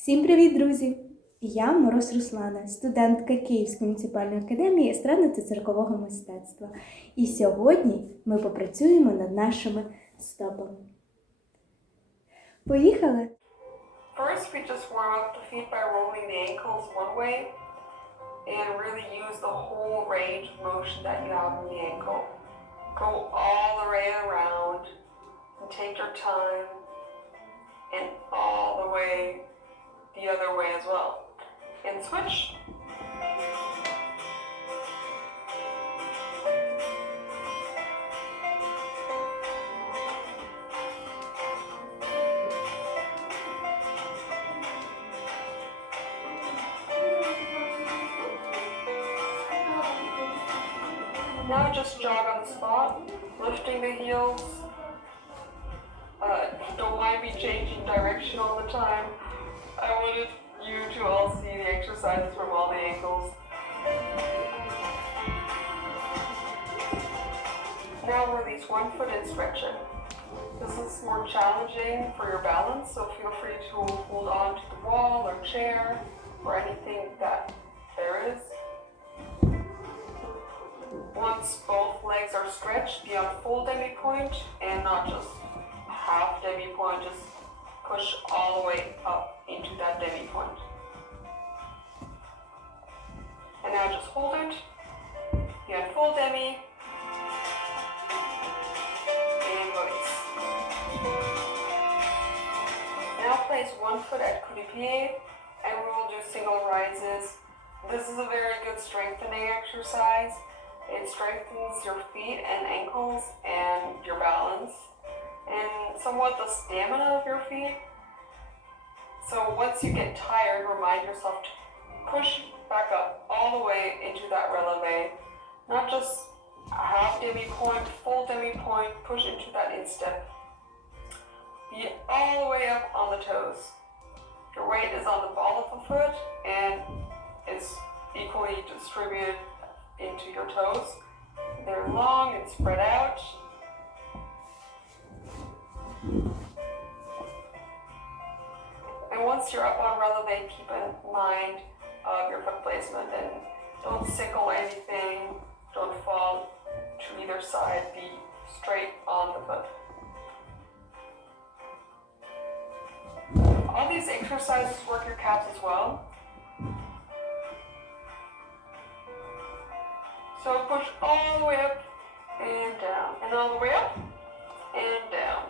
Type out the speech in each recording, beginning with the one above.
Всім привіт, друзі! Я Мороз Руслана, студентка Київської муніципальної академії естрадно та циркового мистецтва. І сьогодні ми попрацюємо над нашими стопами. Поїхали! First, we just warm up the feet by rolling the ankles one way and really use the whole range of motion that you have in the ankle. Go all the way around and take your time and all the way the other way as well. And switch. Now just jog on the spot, lifting the heels. Don't mind me changing direction all the time. I wanted you to all see the exercises from all the angles. Now release one foot and stretch it. This is more challenging for your balance, so feel free to hold on to the wall or chair or anything that there is. Once both legs are stretched, be on full demi-point and not just half demi-point, just push all the way up into that demi-point. And now just hold it, be on full demi, and release. Now place one foot at coup-de-pied, and we will do single rises. This is a very good strengthening exercise. It strengthens your feet and ankles and your balance and somewhat the stamina of your feet. So once you get tired, remind yourself to push back up all the way into that releve. Not just half demi-point, full demi-point, push into that instep. Be all the way up on the toes. Your weight is on the ball of the foot and is equally distributed into your toes. They're long and spread out. And once you're up on releve, keep in mind of your foot placement and don't sickle anything, don't fall to either side, be straight on the foot. All these exercises work your calves as well. So push all the way up and down, and all the way up and down.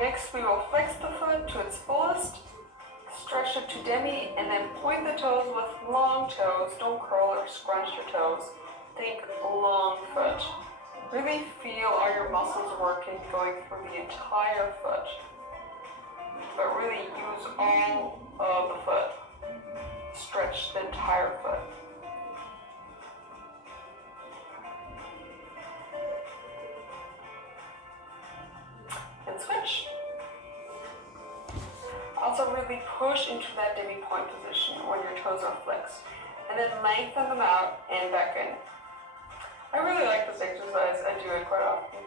Next, we will flex the foot to its fullest, stretch it to demi, and then point the toes with long toes. Don't curl or scrunch your toes. Think long foot. Really feel all your muscles working, going through the entire foot. But really use all of the foot. Stretch the entire foot. And switch. Also really push into that demi-point position when your toes are flexed. And then lengthen them out and back in. I really like this exercise. I do it quite often.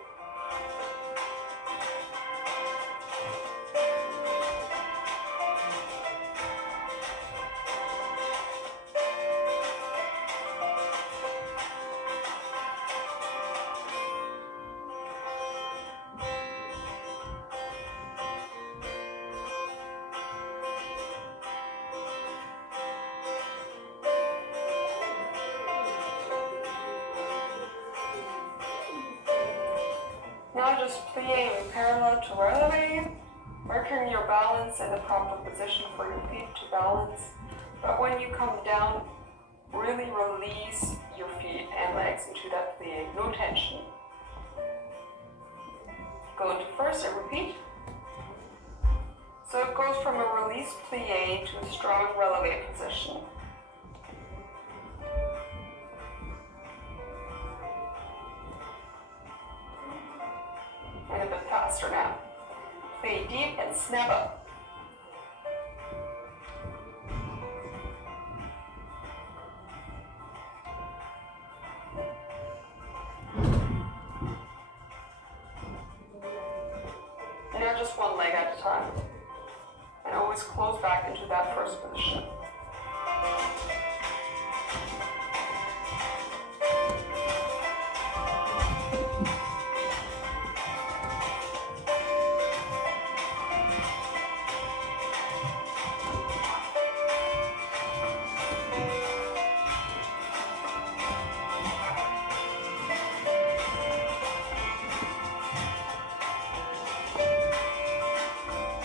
Now just plie in parallel to releve, working your balance in the proper position for your feet to balance. But when you come down, really release your feet and legs into that plie, no tension. Go into first and repeat. So it goes from a release plie to a strong releve position. And a bit faster now. Plie deep and snap up. just one leg at a time. And always close back into that first position.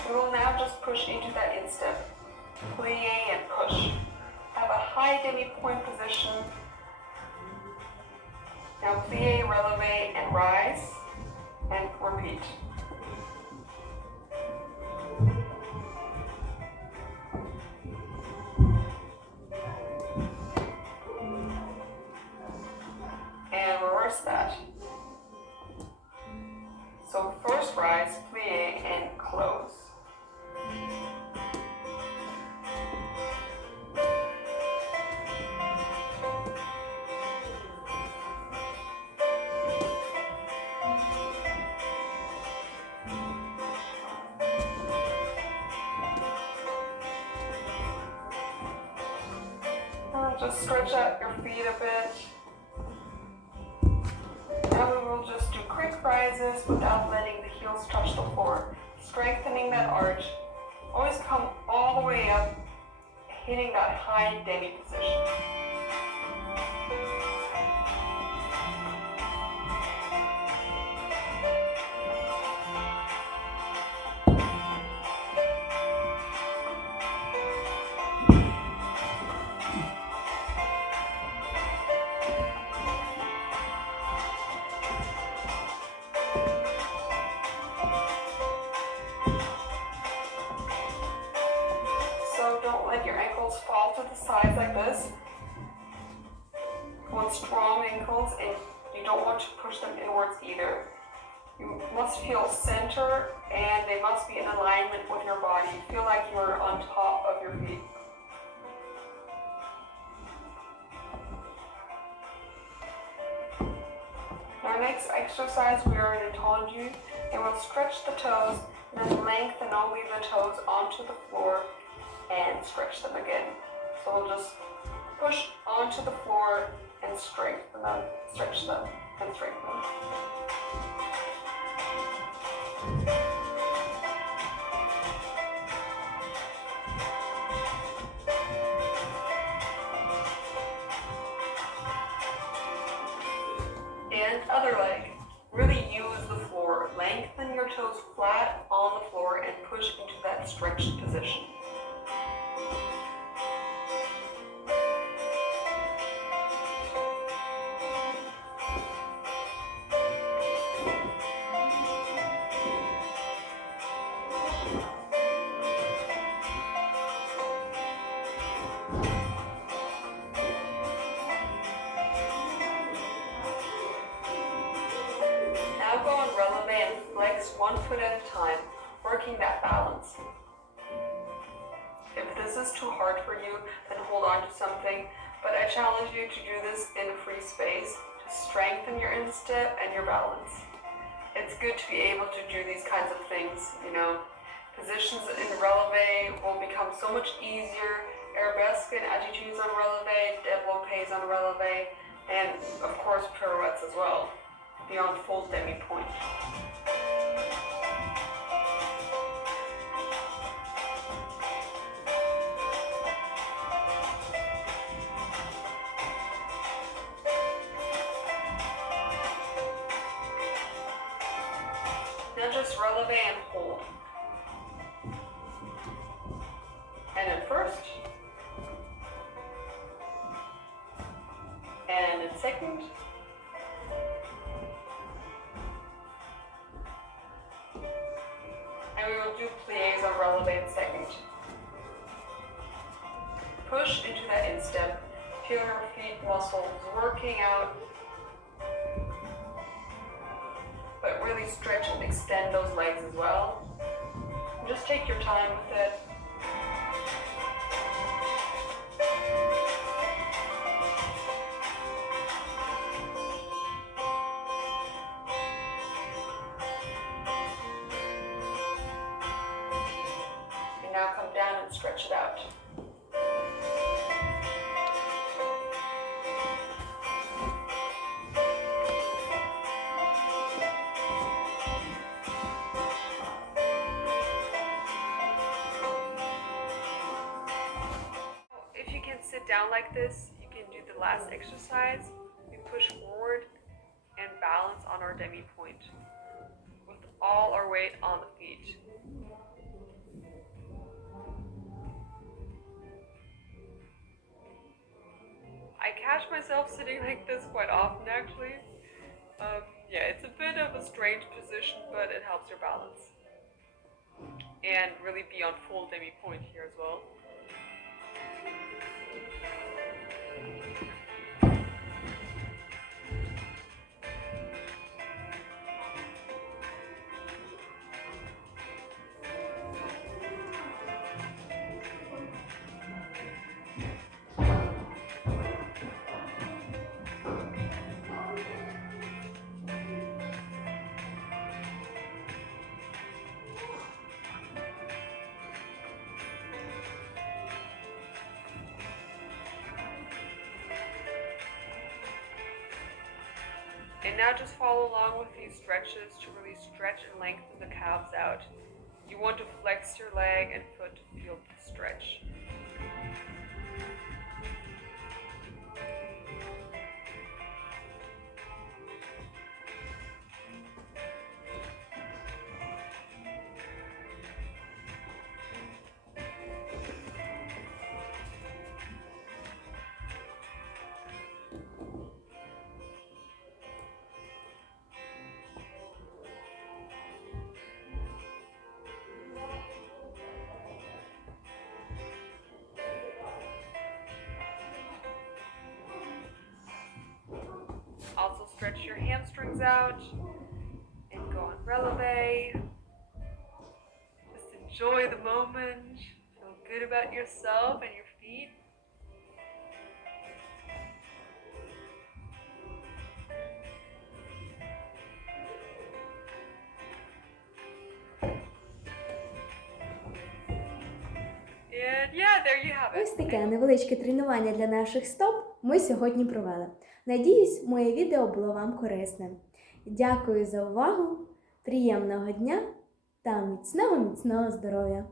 We will now just push into that instep. Plie and push. Have a high demi-point position. Now plie, releve, and rise, and repeat. And reverse that. So first rise, plie, and close. Just stretch out your feet a bit. Now we will just do quick rises without letting the heels touch the floor. Strengthening that arch. Always come all the way up, hitting that high demi position. So don't let your ankles fall to the sides like this. You want strong ankles and you don't want to push them inwards either. You must feel center and they must be in alignment with your body. Feel like you're on top of your feet. Our next exercise, we are in a tendu, and we'll stretch the toes and then lengthen only the toes onto the floor and stretch them again. So we'll just push onto the floor and strengthen them, stretch them, and strengthen them. And other leg. Really use the floor. Lengthen your toes flat on the floor and push into that stretched position. Now go on releve and flex one foot at a time, working that balance. If this is too hard for you, then hold on to something, but I challenge you to do this in a free space to strengthen your instep and your balance. It's good to be able to do these kinds of things, you know. Positions in releve will become so much easier. Arabesque and attitudes on releve, développés on releve, and of course pirouettes as well, beyond full demi-point. Now just releve and hold. And then first, and then second, and we will do pliés on releve in second. Push into that instep, feel your feet muscles working out, but really stretch and extend those legs as well. And just take your time with it. stretch it out. If you can sit down like this, you can do the last exercise. We push forward and balance on our demi point with all our weight on the feet. I catch myself sitting like this quite often actually. Yeah, it's a bit of a strange position, but it helps your balance. And really be on full demi point here as well. And now just follow along with these stretches to really stretch and lengthen the calves out. You want to flex your leg and foot to feel the stretch. Also stretch your hamstrings out and go on releve. Just enjoy the moment. Feel good about yourself and your feet. And yeah, there you have it. Ось таке невеличке тренування для наших стоп ми сьогодні провели. Надіюсь, моє відео було вам корисним. Дякую за увагу, приємного дня та міцного здоров'я!